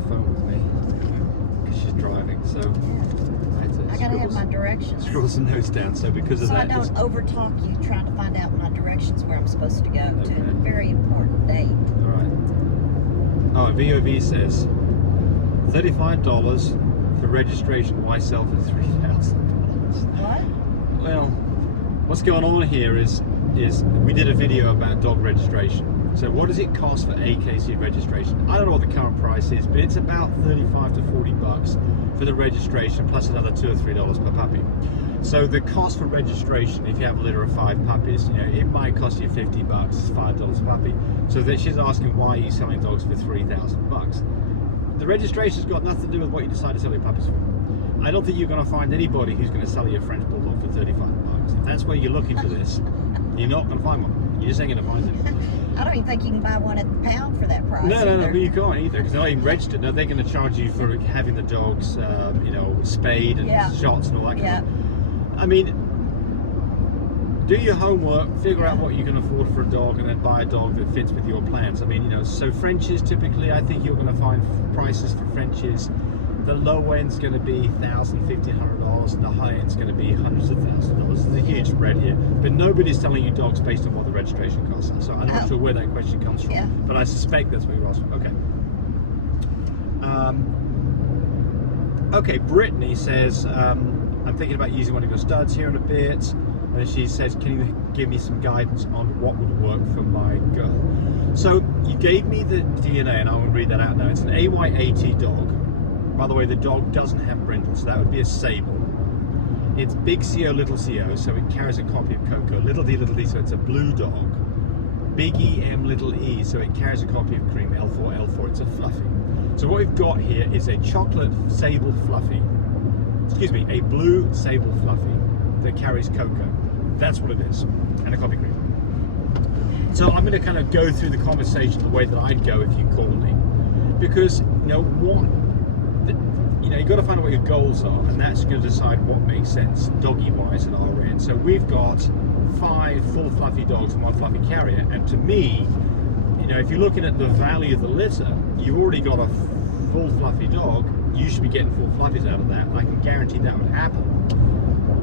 her phone with me because she's driving. So I gotta have my directions. Scroll some notes down. So because of so that, I don't overtalk you trying to find out my directions where I'm supposed to go Okay. to a very important date. All right. Oh, VOV says $35 for registration. Why sell for $3,000? What? Well, what's going on here is we did a video about dog registration. So what does it cost for AKC registration? I don't know what the current price is, but it's about 35 to 40 bucks for the registration, plus another $2 or $3 per puppy. So the cost for registration, if you have a litter of 5 puppies, it might cost you 50 bucks, $5 a puppy. So that she's asking, why are you selling dogs for 3,000 bucks? The registration's got nothing to do with what you decide to sell your puppies for. I don't think you're going to find anybody who's going to sell you a French Bulldog for 35 bucks. If that's where you're looking for this, you're not going to find one. You're just ain't going to find it. I don't even think you can buy one at the pound for that price. No, you can't either, because they're not even registered. No, they're going to charge you for having the dogs, spayed and shots and all that kind of. I mean, do your homework, figure out what you can afford for a dog, and then buy a dog that fits with your plans. I mean, so Frenchies, typically, I think you're going to find prices for Frenchies. The low end's going to be $1,000, $1,500, and the high end's going to be hundreds of thousands of dollars. There's a huge spread here, but nobody's telling you dogs based on what the registration costs are. So I'm not sure where that question comes from, but I suspect that's where you're asking. Okay. Okay, Brittany says, I'm thinking about using one of your studs here in a bit. And she says, can you give me some guidance on what would work for my girl? So you gave me the DNA, and I will read that out now. It's an AY80 dog. By the way, the dog doesn't have brindle, so that would be a sable. It's big CO, little CO, so it carries a copy of Coco. Little D, so it's a blue dog. Big EM, little E, so it carries a copy of Cream. L4, it's a fluffy. So what we've got here is a chocolate sable fluffy. Excuse me, a blue sable fluffy that carries Coco. That's what it is, and a copy Cream. So I'm going to kind of go through the conversation the way that I'd go if you called me, because you've got to find out what your goals are, and that's going to decide what makes sense doggy-wise at our end. So we've got 5 full fluffy dogs and 1 fluffy carrier, and to me, if you're looking at the value of the litter, you've already got a full fluffy dog. You should be getting full fluffies out of that. I can guarantee that would happen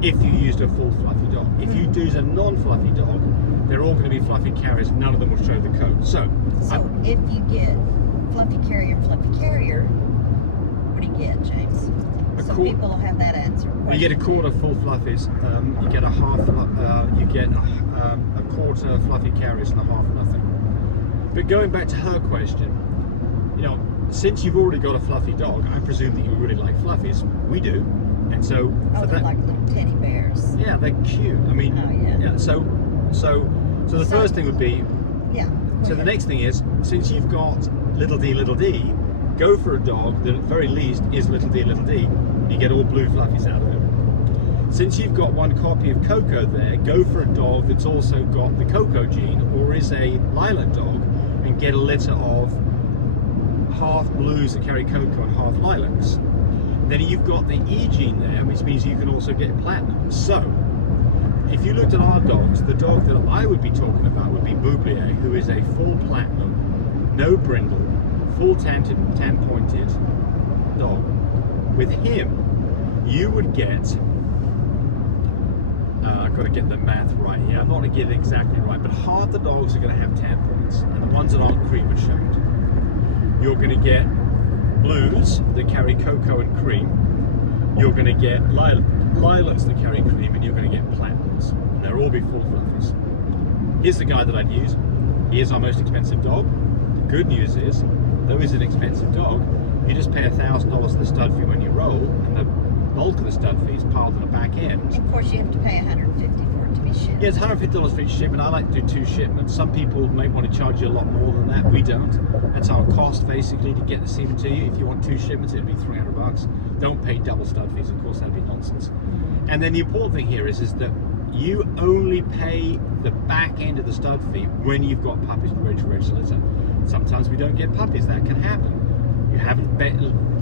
if you used a full fluffy dog. If you use a non-fluffy dog, they're all going to be fluffy carriers. None of them will show the coat. So if you get fluffy carrier, what do you get, James? Some people will have that answer. You get a quarter full fluffies. You get a half. You get a quarter fluffy carriers and a half nothing. But going back to her question, since you've already got a fluffy dog, I presume that you really like fluffies. We do, and so for they're like little teddy bears. Yeah, they're cute. I mean, So the first thing would be. Yeah. So the next thing is, since you've got little D, go for a dog that at the very least is little D, you get all blue fluffies out of it. Since you've got 1 copy of Coco there, go for a dog that's also got the Coco gene, or is a lilac dog, and get a litter of half blues that carry Coco and half lilacs. Then you've got the E gene there, which means you can also get platinum. So, if you looked at our dogs, the dog that I would be talking about would be Boublier, who is a full platinum, no brindle, full tan-pointed dog. With him, you would get, I've got to get the math right here, I'm not going to get it exactly right, but half the dogs are going to have tan points, and the ones that aren't cream are showed. You're going to get blues that carry Coco and cream, you're going to get lilacs that carry cream, and you're going to get platinums, and they'll all be full fluffies. Here's the guy that I'd use. He is our most expensive dog. The good news is, though he's an expensive dog, you just pay $1,000 for the stud fee when you roll, and the bulk of the stud fee is piled on the back end. And of course, you have to pay $150 for it to be shipped. Yeah, it's $150 for each shipment. I like to do 2 shipments. Some people may want to charge you a lot more than that. We don't. That's our cost, basically, to get the semen to you. If you want 2 shipments, it'd be $300. Don't pay double stud fees. Of course, that'd be nonsense. And then the important thing here is that you only pay the back end of the stud fee when you've got puppies ready to register. Sometimes we don't get puppies. That can happen. You haven't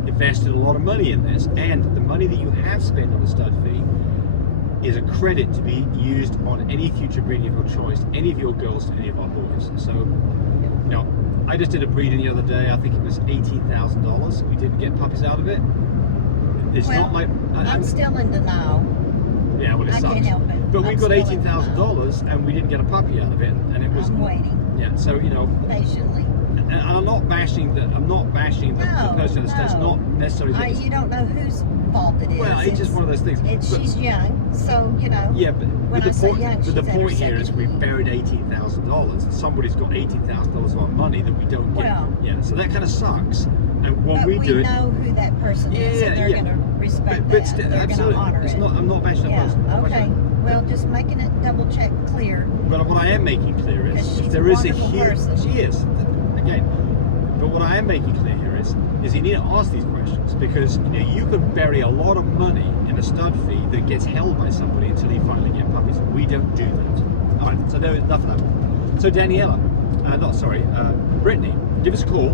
invested a lot of money in this, and the money that you have spent on the stud fee is a credit to be used on any future breeding of your choice, any of your girls to any of our boys. So, I just did a breeding the other day. I think it was $18,000. We didn't get puppies out of it. It's Well, not like I'm still in denial. yeah, well, it I sucks. can't help it. But we I'm got still in $18,000 and we didn't get a puppy out of it, and it was I'm not, waiting yeah. So you know, patiently. and I'm not bashing the. I'm not bashing the No, person. It's no. not necessarily. That it's, You don't know whose fault it is. well, it's just one of those things. But- She's young, so you know. yeah, but When I the say point, young, but she's the at her point here is second we year. buried $18,000. Somebody's got $18,000 of our money that we don't get. Well, yeah, so that kind of sucks. And when but we do it, know who that person is, Yeah, and they're yeah. going to respect but that. still, They're going to absolutely, honor it's it. not. I'm not bashing the Yeah. person. I'm not Okay. bashing- Well, just making it double check clear. But what I am making clear is, Because she's there a is a wonderful huge. person. She is again. But what I am making clear here is you need to ask these questions, because you know you can bury a lot of money in a stud fee that gets held by somebody until you finally get puppies. We don't do that. All right. So no, enough of that. So Daniela, Brittany, give us a call,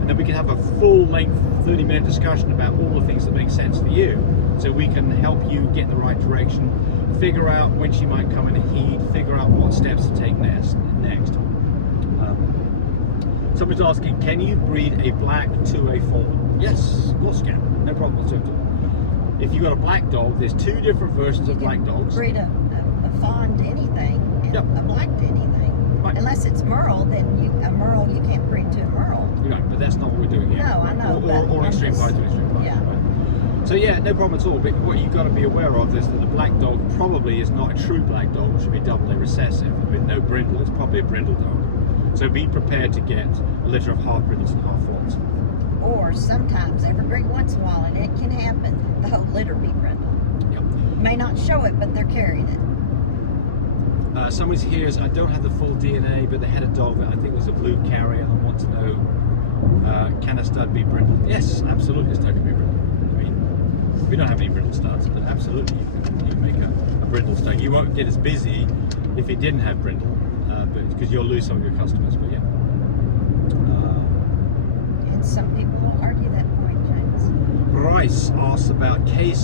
and then we can have a full-length 30-minute discussion about all the things that make sense for you, so we can help you get in the right direction, figure out when she might come in a heat, figure out what steps to take next. Somebody's asking, can you breed a black to a fawn? Yes, of course you can. No problem whatsoever. If you've got a black dog, there's two different versions of black dogs. Breed a fawn to anything, and Yep. a black to anything. Right. Unless it's Merle, then a Merle you can't breed to a Merle. You know, but that's not what we're doing here. No, I know, but Or I'm extreme just- height to extreme height. yeah. Right? So yeah, no problem at all. But what you've got to be aware of is that the black dog probably is not a true black dog. It should be double A recessive with no brindle. It's probably a brindle dog. So be prepared to get a litter of half brindles and half fawns. Or sometimes, every once in a while, and it can happen, the whole litter be brindle. Yep. May not show it, but they're carrying it. Somebody's here is, I don't have the full DNA, but they had a dog that I think was a blue carrier and want to know, can a stud be brindle? Yes, absolutely a stud can be brindle. I mean, we don't have any brindle studs, but absolutely you can make a brindle stud. You won't get as busy if it didn't have brindle, because you'll lose some of your customers, but yeah. And some people will argue that point, James. Bryce asks about cage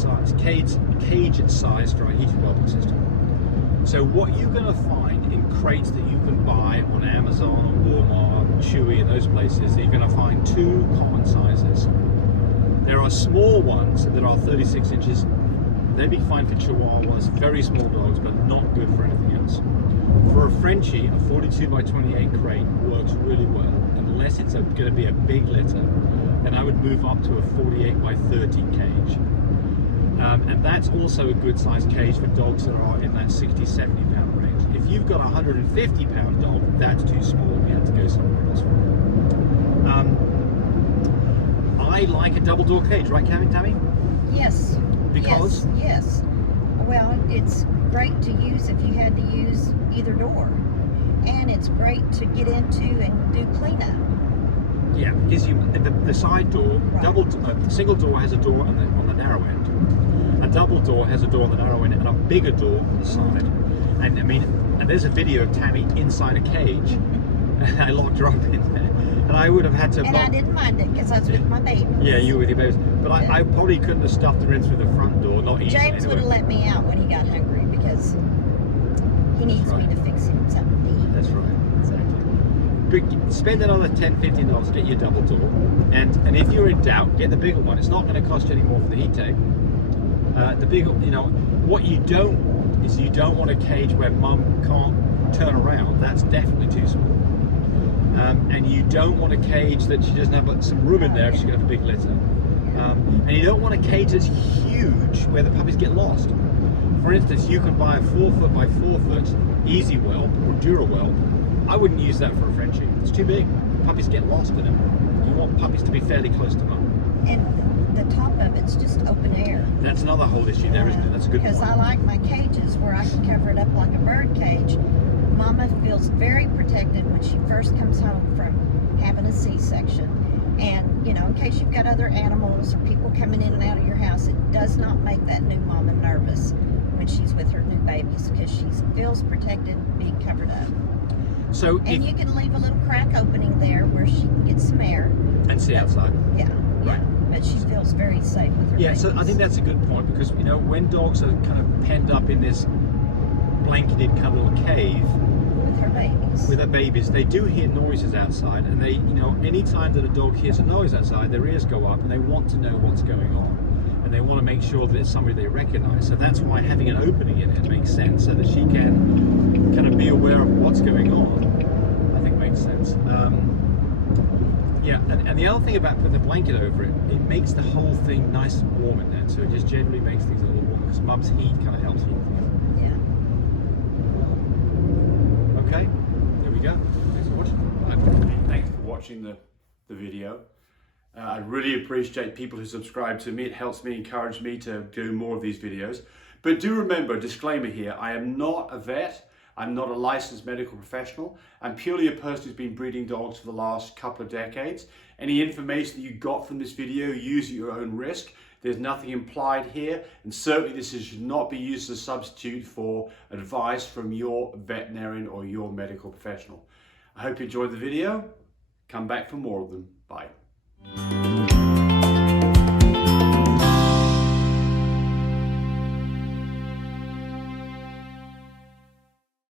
size for our heated wellbeing system. So what you're going to find in crates that you can buy on Amazon, Walmart, Chewy, and those places, you're going to find two common sizes. There are small ones that are 36 inches. They'd be fine for Chihuahuas, very small dogs, but not good for anything else. For a Frenchie, a 42 by 28 crate works really well, unless it's going to be a big litter. Then I would move up to a 48 by 30 cage. And that's also a good sized cage for dogs that are in that 60, 70 pound range. If you've got a 150 pound dog, that's too small. You have to go somewhere else for it. I like a double door cage, right, Tammy? Yes. Because? Yes. Well, it's great to use if you had to use either door. And it's great to get into and do cleanup. Yeah, because the side door, Right. Single door has a door on the narrow end. A double door has a door on the narrow end and a bigger door on the side. And I mean, and there's a video of Tammy inside a cage. I locked her up in there, and I would have had to. And I didn't mind it because I was with my baby. Yeah, you were with your babies, but I probably couldn't have stuffed her in through the front door. Not easily. James would have let me out when he got hungry because he needs me to fix him something to eat. That's right, exactly. But spend another $10, $15 to get your double door, and if you're in doubt, get the bigger one. It's not going to cost you any more for the heat tank. The bigger, what you don't want is you don't want a cage where mum can't turn around. That's definitely too small. And you don't want a cage that she doesn't have some room in there if she's going to have a big litter. And you don't want a cage that's huge where the puppies get lost. For instance, you can buy a 4 foot by 4 foot Easy Whelp or Dura Whelp. I wouldn't use that for a Frenchie. It's too big. Puppies get lost in it. You want puppies to be fairly close to mum. And the top of it's just open air. That's another whole issue there, isn't it? That's a good point. Because I like my cages where I can cover it up like a bird cage. Mama feels very protected when she first comes home from having a C-section. And, in case you've got other animals or people coming in and out of your house, it does not make that new mama nervous when she's with her new babies because she feels protected being covered up. So And you can leave a little crack opening there where she can get some air. and see outside. Yeah. Right. But she feels very safe with her Yeah, babies. so I think that's a good point because when dogs are kind of penned up in this blanketed kind of little cave, with her babies. With their babies, they do hear noises outside, and they, you know, any time that a dog hears a noise outside, their ears go up and they want to know what's going on, and they want to make sure that it's somebody they recognize. So that's why having an opening in it makes sense, so that she can kind of be aware of what's going on. I think makes sense. Yeah, and the other thing about putting the blanket over it, it makes the whole thing nice and warm in there. So it just generally makes things a little warmer, because Mum's heat kind of helps heat things. Yeah. Okay, there we go. Thanks for watching. Thanks for watching the video. I really appreciate people who subscribe to me. It helps me, encourage me to do more of these videos. But do remember, disclaimer here, I am not a vet. I'm not a licensed medical professional. I'm purely a person who's been breeding dogs for the last couple of decades. Any information that you got from this video, use at your own risk. There's nothing implied here, and certainly this should not be used as a substitute for advice from your veterinarian or your medical professional. I hope you enjoyed the video. Come back for more of them. Bye.